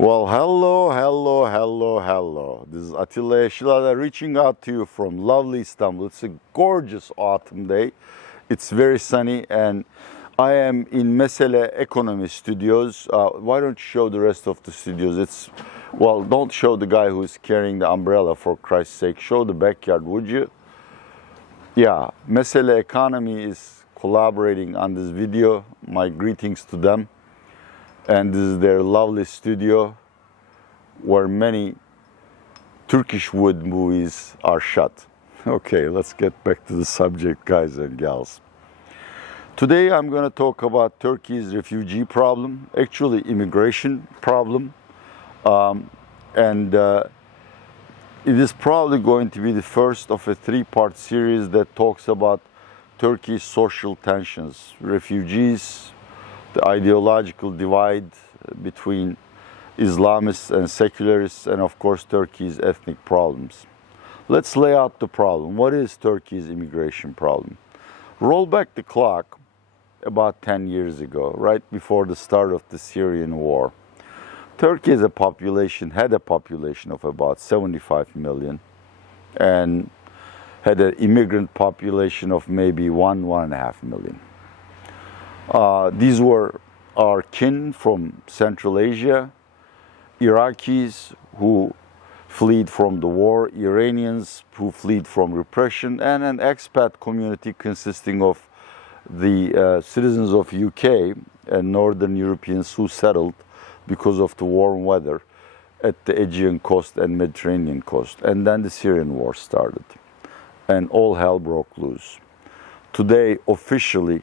Well, hello. This is Atilla Yeşilada reaching out to you from lovely Istanbul. It's a gorgeous autumn day. It's very sunny and I am in Mesele Economy Studios. Why don't you show the rest of the studios? Well, don't show the guy who's carrying the umbrella, for Christ's sake. Show the backyard, would you? Yeah, Mesele Economy is collaborating on this video. My greetings to them. And this is their lovely studio where many Turkish wood movies are shot. Okay, let's get back to the subject, guys and gals. Today I'm going to talk about Turkey's refugee problem, actually immigration problem. It is probably going to be the first of a three-part series that talks about Turkey's social tensions, refugees, the ideological divide between Islamists and secularists, and of course Turkey's ethnic problems. Let's lay out the problem. What is Turkey's immigration problem? Roll back the clock about 10 years ago, right before the start of the Syrian war. Turkey had a population of about 75 million and had an immigrant population of maybe 1.5 million. These were our kin from Central Asia, Iraqis who fled from the war, Iranians who fled from repression, and an expat community consisting of the citizens of UK and Northern Europeans who settled because of the warm weather at the Aegean coast and Mediterranean coast. And then the Syrian war started and all hell broke loose. Today, officially,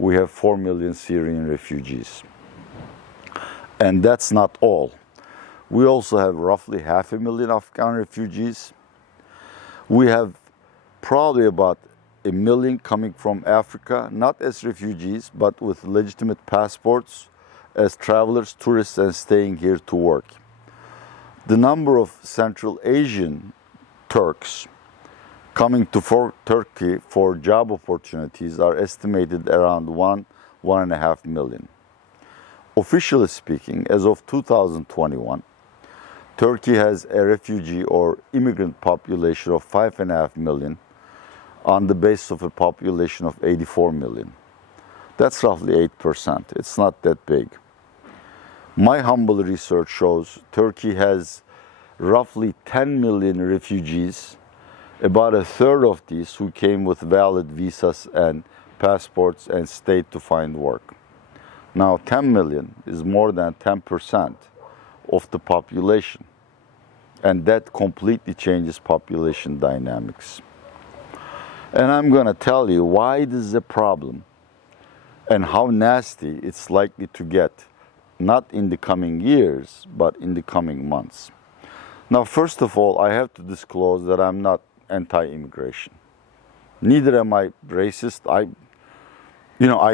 we have 4 million Syrian refugees. And that's not all. We also have roughly 500,000 Afghan refugees. We have probably about 1 million coming from Africa, not as refugees, but with legitimate passports, as travelers, tourists, and staying here to work. The number of Central Asian Turks coming to Turkey for job opportunities are estimated around 1.5 million. Officially speaking, as of 2021, Turkey has a refugee or immigrant population of 5.5 million on the basis of a population of 84 million. That's roughly 8%. It's not that big. My humble research shows Turkey has roughly 10 million refugees, about a third of these who came with valid visas and passports and stayed to find work. Now 10 million is more than 10% of the population, and that completely changes population dynamics. And I'm going to tell you why this is a problem and how nasty it's likely to get, not in the coming years, but in the coming months. Now, first of all, I have to disclose that I'm not anti-immigration. Neither am I racist. I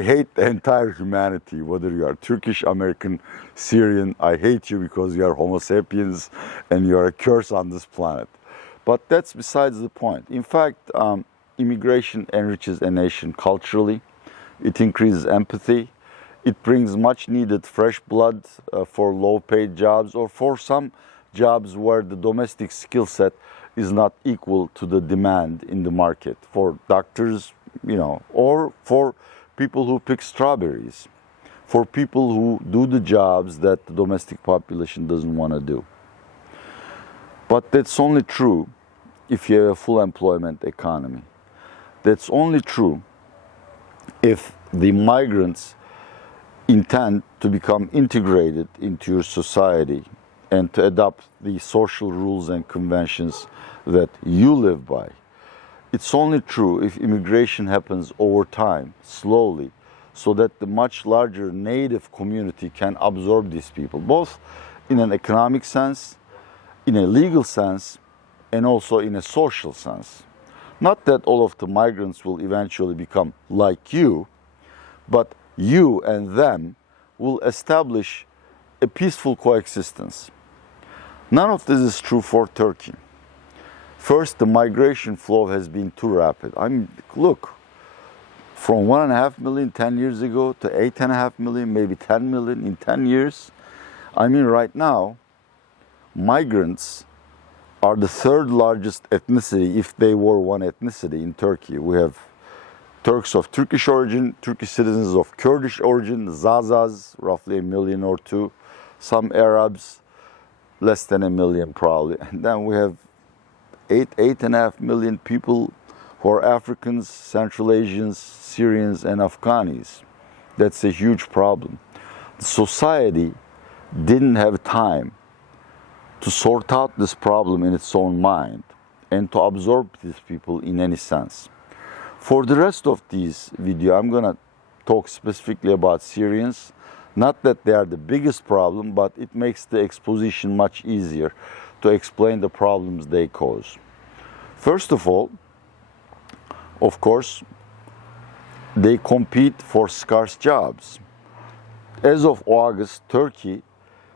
hate the entire humanity, whether you are Turkish, American, Syrian. I hate you because you are Homo sapiens and you are a curse on this planet. But that's besides the point. In fact, immigration enriches a nation culturally. It increases empathy. It brings much needed fresh blood for low paid jobs or for some jobs where the domestic skill set is not equal to the demand in the market, for doctors, or for people who pick strawberries, for people who do the jobs that the domestic population doesn't want to do. But that's only true if you have a full employment economy. That's only true if the migrants intend to become integrated into your society and to adopt the social rules and conventions that you live by. It's only true if immigration happens over time, slowly, so that the much larger native community can absorb these people, both in an economic sense, in a legal sense, and also in a social sense. Not that all of the migrants will eventually become like you, but you and them will establish a peaceful coexistence. None of this is true for Turkey. First, the migration flow has been too rapid. Look, from 1.5 million 10 years ago to 8.5 million, maybe 10 million in 10 years. Right now, migrants are the third largest ethnicity, if they were one ethnicity, in Turkey. We have Turks of Turkish origin, Turkish citizens of Kurdish origin, Zazas, roughly 1 million or 2, some Arabs, less than 1 million probably. And then we have 8.5 million people who are Africans, Central Asians, Syrians, and Afghanis. That's a huge problem. The society didn't have time to sort out this problem in its own mind and to absorb these people in any sense. For the rest of this video, I'm going to talk specifically about Syrians. Not that they are the biggest problem, but it makes the exposition much easier to explain the problems they cause. First of all, of course, they compete for scarce jobs. As of August, Turkey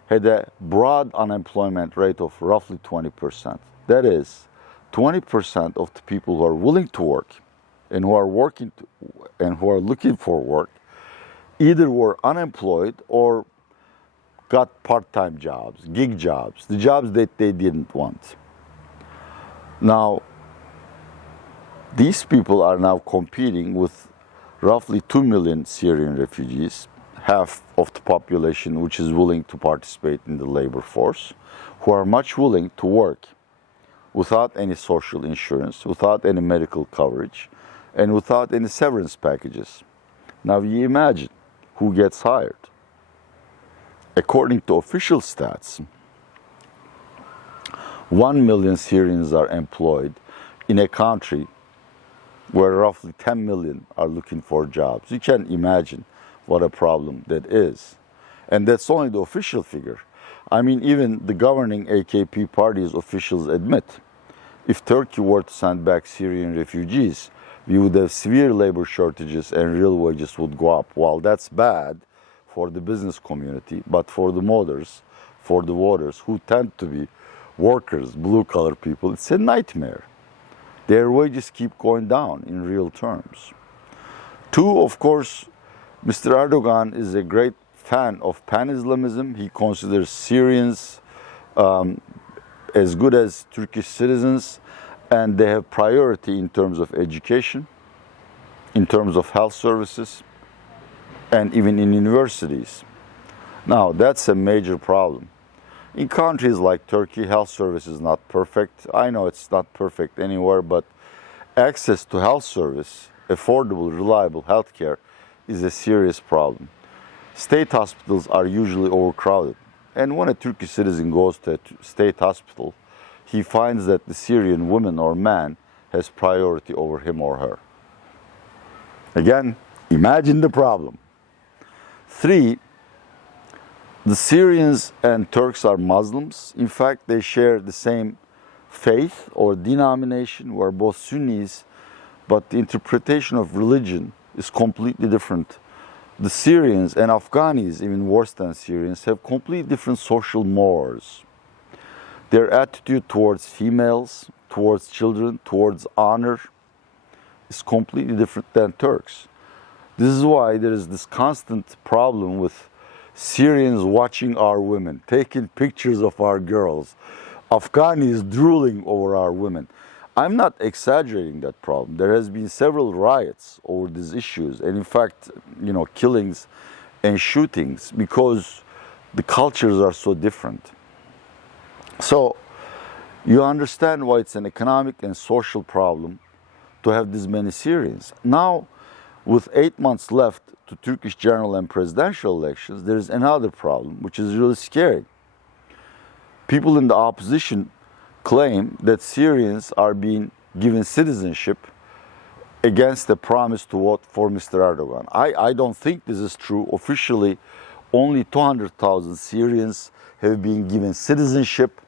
had a broad unemployment rate of roughly 20%. That is, 20% of the people who are willing to work and who are working and who are looking for work either were unemployed or got part-time jobs, gig jobs, the jobs that they didn't want. Now, these people are now competing with roughly 2 million Syrian refugees, half of the population which is willing to participate in the labor force, who are much willing to work without any social insurance, without any medical coverage, and without any severance packages. Now you imagine who gets hired. According to official stats, 1 million Syrians are employed in a country where roughly 10 million are looking for jobs. You can imagine what a problem that is. And that's only the official figure. I mean, even the governing AKP party's officials admit, if Turkey were to send back Syrian refugees, we would have severe labor shortages and real wages would go up. While that's bad for the business community, but for the mothers, for the voters, who tend to be workers, blue-collar people, it's a nightmare. Their wages keep going down in real terms. Two, of course, Mr. Erdogan is a great fan of pan-Islamism. He considers Syrians as good as Turkish citizens, and they have priority in terms of education, in terms of health services, and even in universities. Now, that's a major problem. In countries like Turkey, health service is not perfect. I know it's not perfect anywhere, but access to health service, affordable, reliable health care, is a serious problem. State hospitals are usually overcrowded. And when a Turkish citizen goes to a state hospital, he finds that the Syrian woman or man has priority over him or her. Again, imagine the problem. Three, the Syrians and Turks are Muslims. In fact, they share the same faith or denomination. We're both Sunnis, but the interpretation of religion is completely different. The Syrians and Afghanis, even worse than Syrians, have completely different social mores. Their attitude towards females, towards children, towards honor is completely different than Turks. This is why there is this constant problem with Syrians watching our women, taking pictures of our girls, Afghanis drooling over our women. I'm not exaggerating that problem. There has been several riots over these issues, and in fact, killings and shootings, because the cultures are so different. So you understand why it's an economic and social problem to have this many Syrians. Now, with 8 months left to Turkish general and presidential elections, there is another problem, which is really scary. People in the opposition claim that Syrians are being given citizenship against the promise to vote for Mr. Erdogan. I don't think this is true. Officially, only 200,000 Syrians have been given citizenship,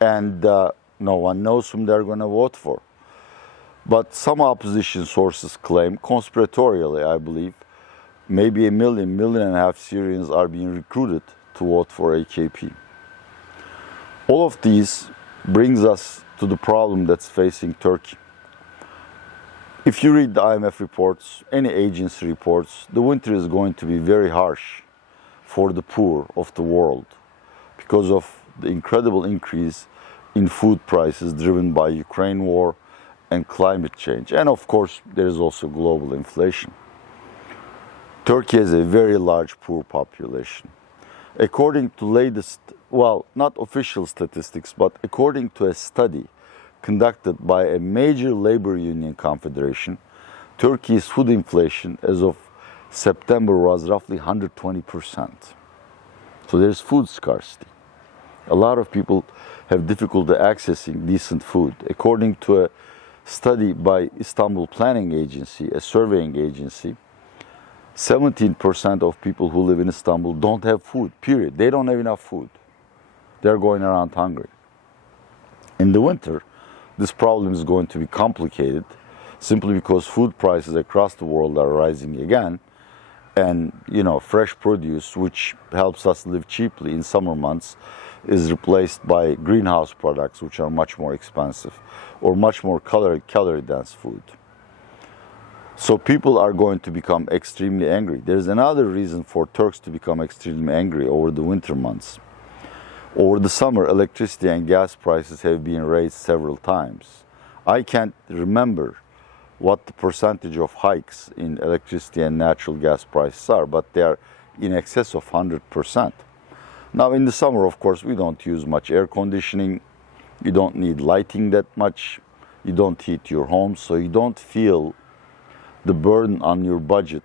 and no one knows whom they're going to vote for. But some opposition sources claim, conspiratorially I believe, maybe 1 million, 1.5 million Syrians are being recruited to vote for AKP. All of these brings us to the problem that's facing Turkey. If you read the IMF reports, any agency reports, the winter is going to be very harsh for the poor of the world because of the incredible increase in food prices driven by Ukraine war and climate change. And of course, there is also global inflation. Turkey has a very large poor population. According to latest, well, not official statistics, but according to a study conducted by a major labor union confederation, Turkey's food inflation as of September was roughly 120%. So there's food scarcity. A lot of people have difficulty accessing decent food. According to a study by Istanbul Planning Agency, a surveying agency, 17% of people who live in Istanbul don't have food, period. They don't have enough food. They're going around hungry. In the winter, this problem is going to be complicated simply because food prices across the world are rising again. And, fresh produce, which helps us live cheaply in summer months, is replaced by greenhouse products, which are much more expensive, or much more calorie-dense food. So people are going to become extremely angry. There's another reason for Turks to become extremely angry over the winter months. Over the summer, electricity and gas prices have been raised several times. I can't remember what the percentage of hikes in electricity and natural gas prices are, but they are in excess of 100%. Now, in the summer, of course, we don't use much air conditioning. You don't need lighting that much. You don't heat your home, so you don't feel the burden on your budget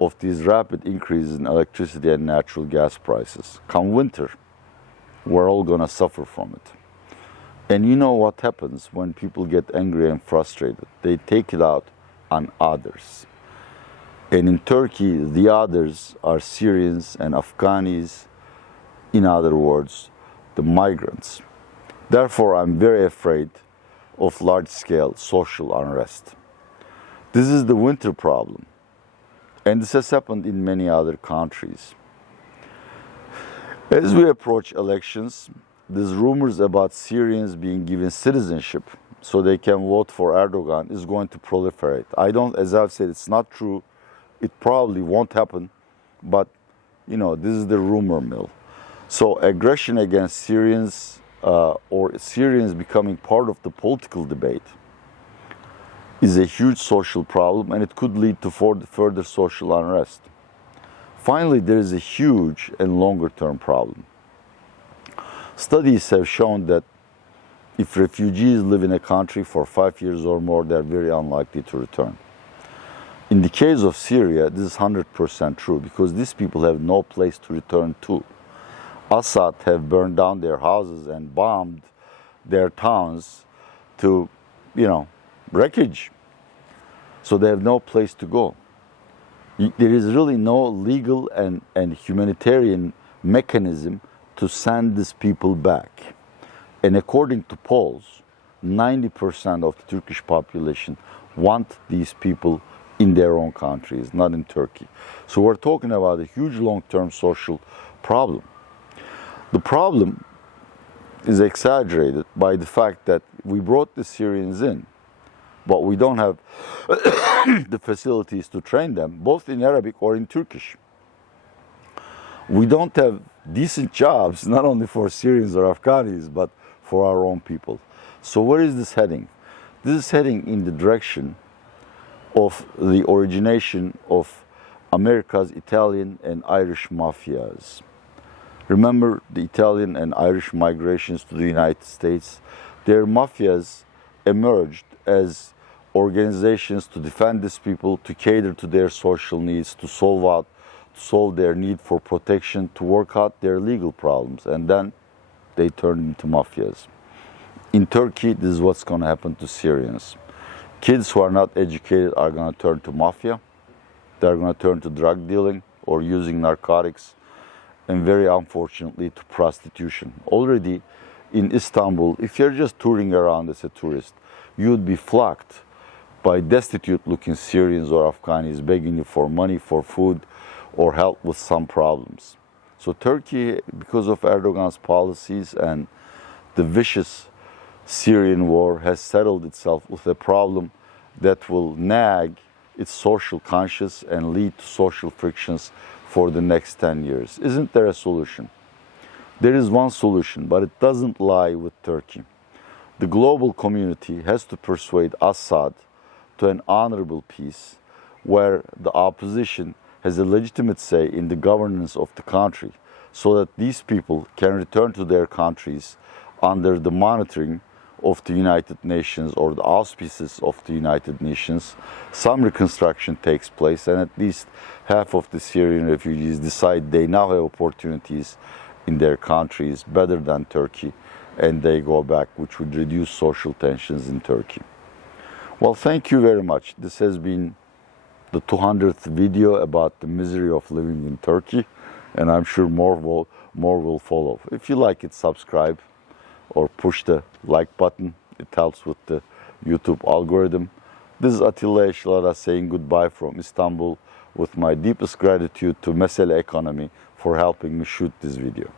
of these rapid increases in electricity and natural gas prices. Come winter, we're all going to suffer from it. And you know what happens when people get angry and frustrated? They take it out on others. And in Turkey, the others are Syrians and Afghanis, in other words, the migrants. Therefore, I'm very afraid of large-scale social unrest. This is the winter problem, and this has happened in many other countries. As we approach elections, these rumors about Syrians being given citizenship so they can vote for Erdogan is going to proliferate. As I've said, it's not true. It probably won't happen, but this is the rumor mill. So aggression against Syrians or Syrians becoming part of the political debate is a huge social problem, and it could lead to further social unrest. Finally, there is a huge and longer-term problem. Studies have shown that if refugees live in a country for 5 years or more, they're very unlikely to return. In the case of Syria, this is 100% true because these people have no place to return to. Assad have burned down their houses and bombed their towns to, wreckage. So they have no place to go. There is really no legal and humanitarian mechanism to send these people back. And according to polls, 90% of the Turkish population want these people in their own countries, not in Turkey. So we're talking about a huge long-term social problem. The problem is exaggerated by the fact that we brought the Syrians in, but we don't have the facilities to train them, both in Arabic or in Turkish. We don't have decent jobs, not only for Syrians or Afghanis, but for our own people. So where is this heading? This is heading in the direction of the origination of America's Italian and Irish mafias. Remember the Italian and Irish migrations to the United States? Their mafias emerged as organizations to defend these people, to cater to their social needs, to solve their need for protection, to work out their legal problems, and then they turned into mafias. In Turkey, this is what's going to happen to Syrians. Kids who are not educated are going to turn to mafia. They're going to turn to drug dealing or using narcotics, and very unfortunately to prostitution. Already in Istanbul, if you're just touring around as a tourist, you'd be flocked by destitute-looking Syrians or Afghanis begging you for money, for food, or help with some problems. So Turkey, because of Erdogan's policies and the vicious Syrian war, has settled itself with a problem that will nag its social conscience and lead to social frictions for the next 10 years. Isn't there a solution? There is one solution, but it doesn't lie with Turkey. The global community has to persuade Assad to an honorable peace where the opposition has a legitimate say in the governance of the country, so that these people can return to their countries under the monitoring of the United Nations or the auspices of the United Nations. Some reconstruction takes place, and at least half of the Syrian refugees decide they now have opportunities in their countries better than Turkey, and they go back, which would reduce social tensions in Turkey. Well, thank you very much. This has been the 200th video about the misery of living in Turkey, and I'm sure more will follow. If you like it, subscribe or push the like button. It helps with the YouTube algorithm. This is Atilla Eşlada saying goodbye from Istanbul with my deepest gratitude to Mesele Economy for helping me shoot this video.